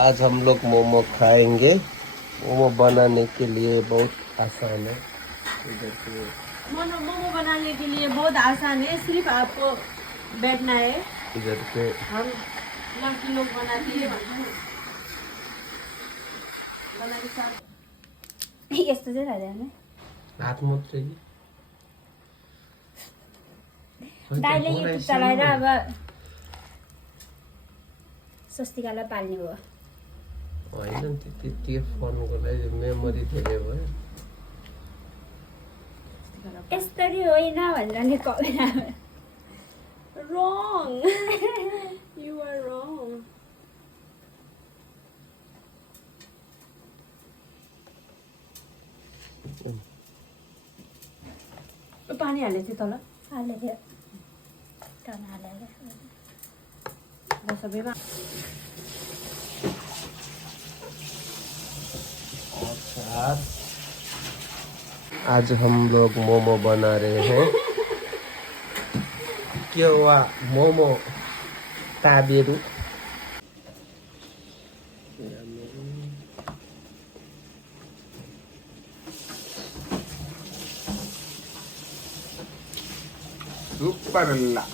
आज हम लोग मोमो खाएंगे। मोमो बनाने के लिए बहुत आसान है। इधर से मोमो बनाने के लिए बहुत आसान है, सिर्फ आपको बैठना है। इधर से हम लड़की लोग बनाती है बना के साथ यस्तो चाहिँ राजाले हात मात्रै दाइले युट्युब चलाएर अब स्वस्तिकालाई पाल्ने भयो। होइन त्यति फोनको लागि मेमोरी धेरै भयो। यसरी होइन भनेर नि comment wrong. You are wrong. पानी हाले थियो तल हालेर टन हालेर सबैमा आज हम लोग मोमो बना रहे हैं। क्या हुआ मोमो ताबेरू Super lah.